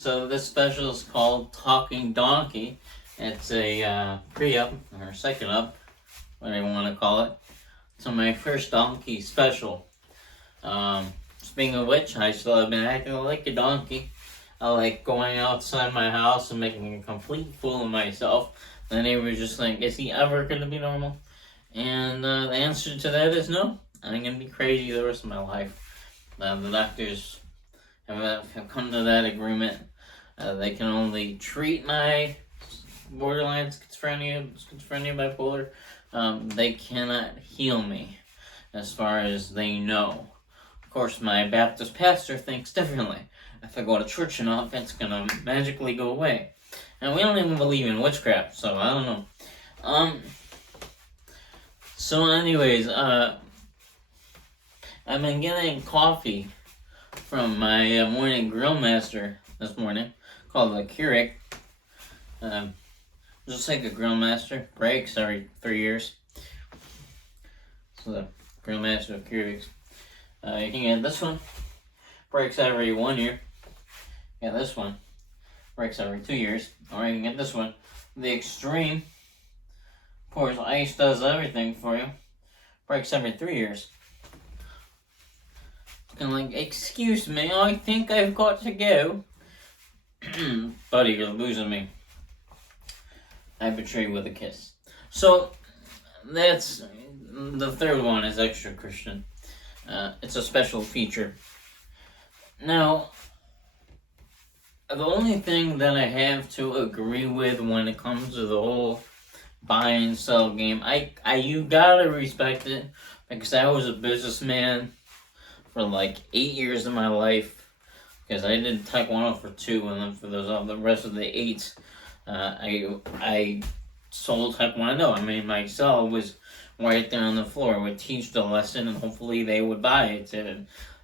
So this special is called Talking Donkey. It's a pre-up, or second up, whatever you want to call it. So my first donkey special. Speaking of which, I still have been acting like a donkey. I like going outside my house and making a complete fool of myself. The neighbors just like, is he ever going to be normal? And the answer to that is no. I'm going to be crazy the rest of my life. The doctors have come to that agreement. They can only treat my borderline schizophrenia, bipolar. They cannot heal me, as far as they know. Of course, my Baptist pastor thinks differently. If I go to church enough, it's gonna magically go away. And we don't even believe in witchcraft, so I don't know. So anyways, I've been getting coffee from my morning grill master this morning, called the Keurig. Just like a grill master, breaks every 3 years. So the grill master of Keurigs. You can get this one, breaks every 1 year. Yeah, this one breaks every 2 years. Or you can get this one, the Extreme. Pours ice, does everything for you. Breaks every 3 years. And like, excuse me, I think I've got to go. Buddy, you're losing me. I betray you with a kiss. So, that's the third one is Extra Christian. It's a special feature. Now, the only thing that I have to agree with when it comes to the whole buy and sell game, you gotta respect it, because I was a businessman for like 8 years of my life. Because I did Taekwondo for 2, and then for the rest of the 8, I sold Taekwondo. I mean, my cell was right there on the floor. I would teach the lesson, and hopefully they would buy it,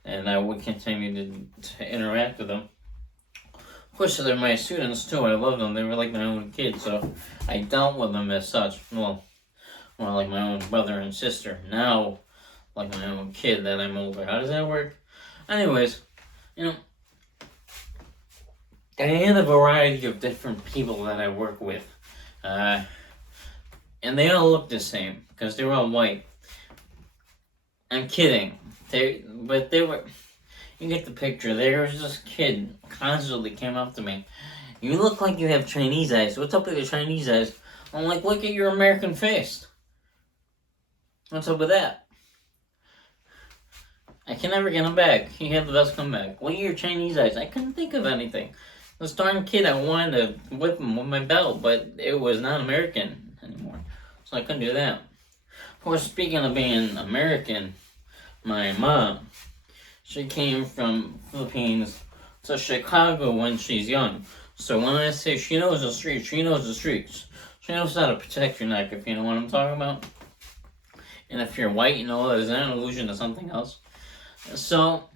and I would continue to interact with them. Of course, they're my students too. I love them. They were like my own kids, so I dealt with them as such. Well, more like my own brother and sister. Now, like my own kid that I'm older. How does that work? Anyways, I had a variety of different people that I work with. And they all look the same, because they were all white. I'm kidding. They were, you get the picture. There was this kid constantly came up to me. You look like you have Chinese eyes. What's up with your Chinese eyes? I'm like, look at your American face. What's up with that? I can never get him back. He had the best comeback. Look at your Chinese eyes. I couldn't think of anything. This darn kid, I wanted to whip him with my belt, but it was not American anymore. So I couldn't do that. Of course, speaking of being American, my mom, she came from Philippines to Chicago when she's young. So when I say she knows the streets, she knows the streets. She knows how to protect your neck, if you know what I'm talking about. And if you're white, you know, is that an allusion to something else? So,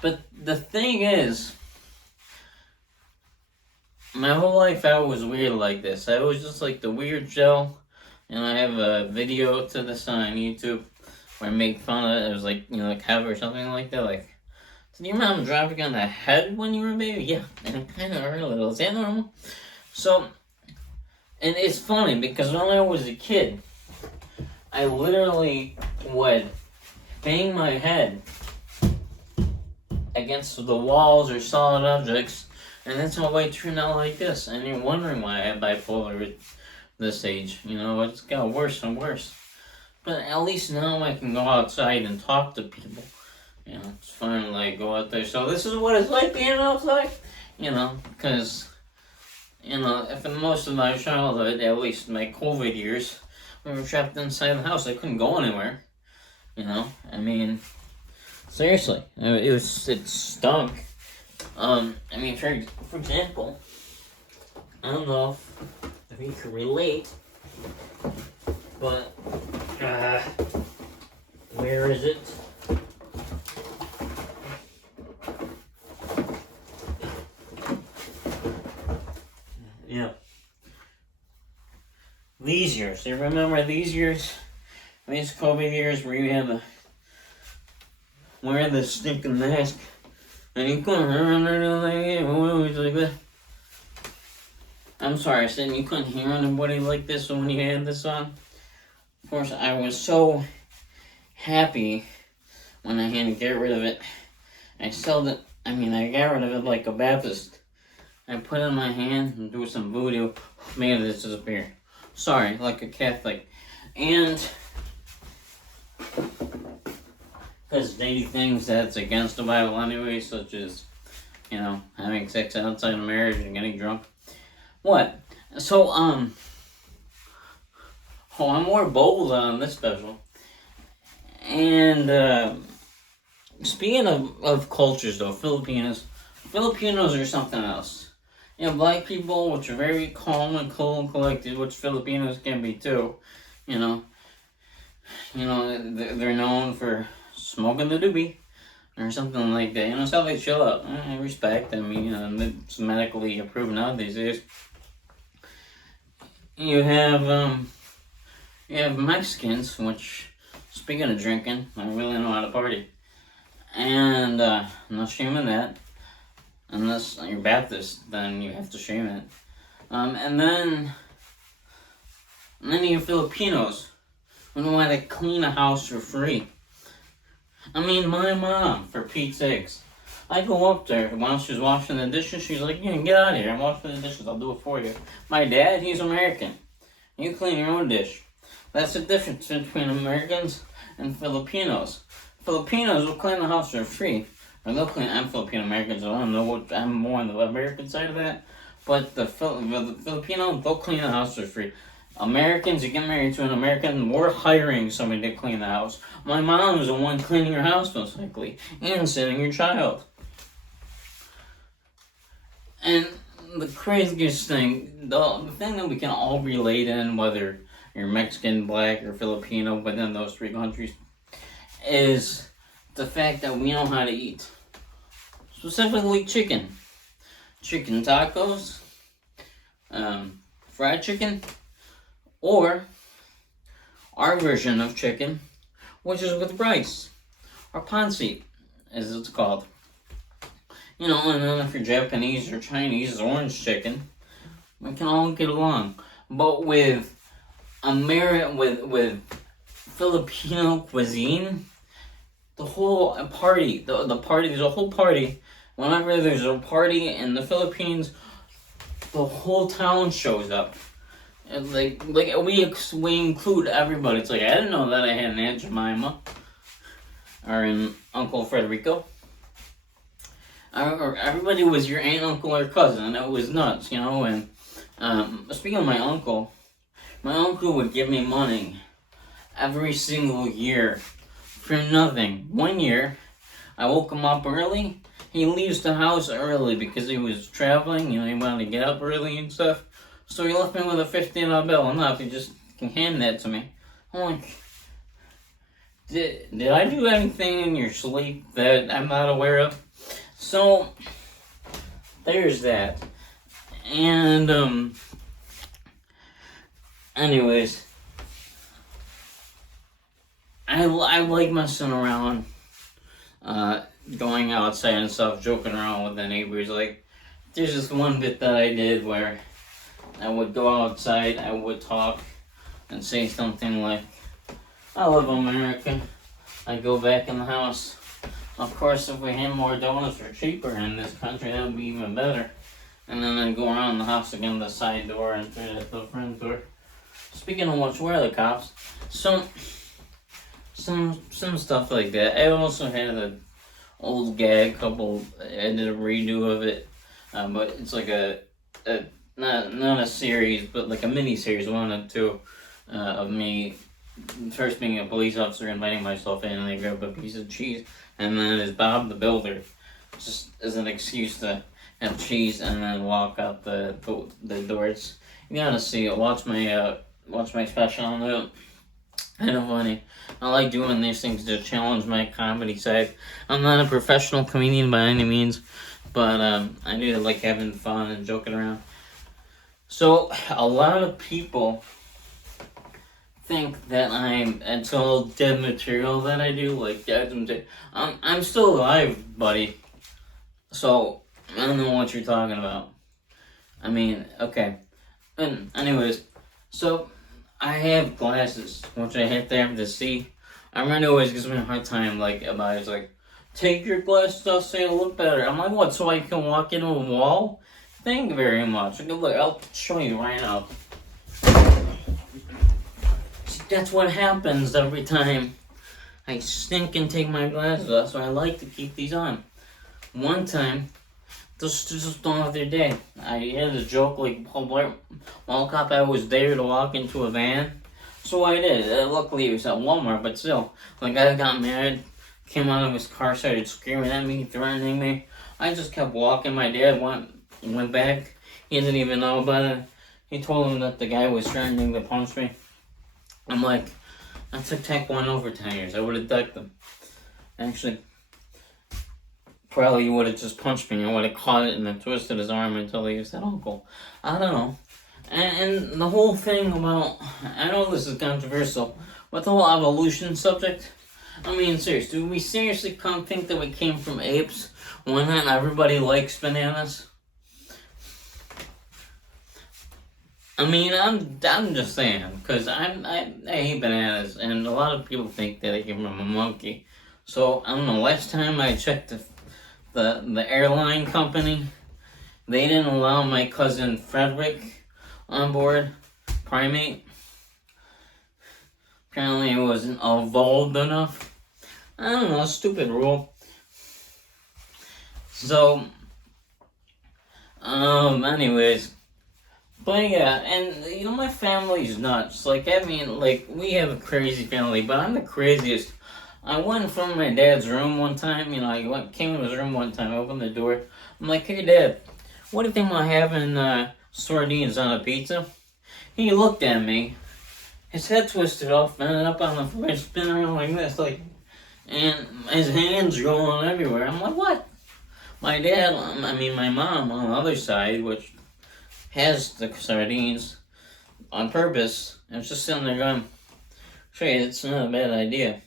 but the thing is, my whole life I was weird like this. I was just like the weird Joe, and I have a video to this on YouTube where I make fun of it. It was like, like Hev or something like that. Like, did your mom drop you on the head when you were a baby? Yeah, and it kind of hurt a little. Is that normal? So, and it's funny because when I was a kid, I literally would bang my head against the walls or solid objects, and that's how I turned out like this. And you're wondering why I have bipolar at this age. It's got worse and worse. But at least now I can go outside and talk to people. It's finally go out there. So this is what it's like being outside. Because, for most of my childhood, at least my COVID years, we were trapped inside the house. I couldn't go anywhere. I mean, seriously, it stunk. For example, I don't know if you can relate, but, where is it? Yeah. These years, do you remember these years? These COVID years where you had to wear the stinking mask And you couldn't hear like that. I'm sorry, I said you couldn't hear anybody like this when you had this on. Of course, I was so happy when I had to get rid of it. I got rid of it like a Baptist. I put it in my hand and do some voodoo, made it disappear. Sorry, like a Catholic. And because they do things that's against the Bible anyway, such as, having sex outside of marriage and getting drunk. What? So, I'm more bold on this special. And, speaking of cultures, though, Filipinos are something else. Black people, which are very calm and cool and collected, which Filipinos can be too. They're known for smoking the doobie or something like that. It's how they chill out. I respect. It's medically approved nowadays. You have Mexicans, which, speaking of drinking, I really know how to party. And I'm not shaming that. Unless you're Baptist, then you have to shame it. And then you have Filipinos who know how to clean a house for free. My mom, for Pete's sakes. I go up there while she's washing the dishes. She's like, "Yeah, get out of here. I'm washing the dishes. I'll do it for you." My dad, he's American. You clean your own dish. That's the difference between Americans and Filipinos. Filipinos will clean the house for free. Or they'll clean. I'm Filipino American, so I don't know what. I'm more on the American side of that. But the Filipino, they'll clean the house for free. Americans, you get married to an American, we're hiring somebody to clean the house. My mom is the one cleaning your house, most likely, and sending your child. And the craziest thing, the thing that we can all relate in, whether you're Mexican, Black, or Filipino, within those three countries, is the fact that we know how to eat. Specifically chicken. Chicken tacos, fried chicken, or our version of chicken, which is with rice, or pancit, as it's called. And then if you're Japanese or Chinese, orange chicken. We can all get along. But with Filipino cuisine, the whole party, there's a whole party. Whenever there's a party in the Philippines, the whole town shows up. And we include everybody. It's like, I didn't know that I had an Aunt Jemima or an Uncle Federico. Everybody was your aunt, uncle, or cousin. It was nuts, And speaking of my uncle would give me money every single year for nothing. One year, I woke him up early. He leaves the house early because he was traveling. He wanted to get up early and stuff. So he left me with a $15 bill. Enough. He just can hand that to me. I'm like, did I do anything in your sleep that I'm not aware of? So, there's that. And, anyways, I like messing around, going outside and stuff, joking around with the neighbors. Like, there's this one bit that I did where I would go outside, I would talk, and say something like, "I love America." I'd go back in the house. Of course, if we had more donuts for cheaper in this country, that would be even better. And then I'd go around the house again, the side door, and through the front door. Speaking of which, where are the cops? Some stuff like that. I also had an old gag couple. I did a redo of it, but it's like not a series, but like a mini series, 1 and 2, of me first being a police officer, inviting myself in, and I grab a piece of cheese, and then as Bob the Builder, just as an excuse to have cheese and then walk out the doors. You gotta see it. Watch my special on it. I know, funny. I like doing these things to challenge my comedy side. I'm not a professional comedian by any means, but I do like having fun and joking around. So a lot of people think that it's all dead material that I do, like I'm still alive, buddy. So, I don't know what you're talking about. I mean, okay. And anyways, so I have glasses, which I have to see. My friend always gives me a hard time, like, about it's like, take your glasses off so you look better. I'm like, what, so I can walk into a wall? Thank you very much. Look, I'll show you right now. See, that's what happens every time I stink and take my glasses off, so I like to keep these on. One time, just the other day, I had a joke like, Mall Cop, I was there to walk into a van. So I did. Luckily it was at Walmart, but still. The guy got mad, came out of his car, started screaming at me, threatening me. I just kept walking. My dad went back. He didn't even know about it. He told him that the guy was threatening to punch me. I'm like, that's a Tech 1 over 10 years. I would have ducked him. Actually, probably he would have just punched me. I would have caught it and then twisted his arm until he said, "Uncle." I don't know. And the whole thing about, I know this is controversial, but the whole evolution subject, I mean, seriously, do we seriously think that we came from apes when not everybody likes bananas? I mean, I'm just saying, because I hate bananas, and a lot of people think that I came from a monkey. So, I don't know, last time I checked the airline company, they didn't allow my cousin Frederick on board, primate. Apparently it wasn't evolved enough. I don't know, stupid rule. So, anyways. But yeah, and you know, my family's nuts. Like, I mean, like, we have a crazy family, but I'm the craziest. I went from my dad's room one time, you know, came in his room one time, opened the door. I'm like, "Hey, Dad, what do you think about having sardines on a pizza?" He looked at me, his head twisted off, bent up on the floor, spinning around like this, like, and his hands rolling everywhere. I'm like, what? My mom on the other side, which has the sardines on purpose, and was just sitting there going, "Shay, it's not a bad idea."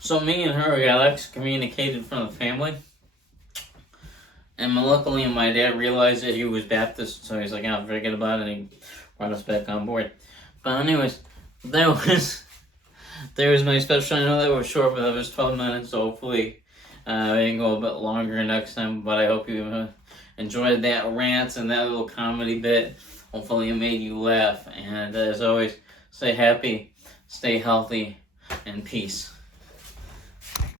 So me and her got excommunicated from the family. And luckily my dad realized that he was Baptist, so he's like, "I'll forget about it," and he brought us back on board. But anyways, there was my special. I know that was short, but that was 12 minutes, so hopefully we can go a bit longer next time. But I hope you enjoyed that rant and that little comedy bit. Hopefully it made you laugh. And as always, stay happy, stay healthy, and peace.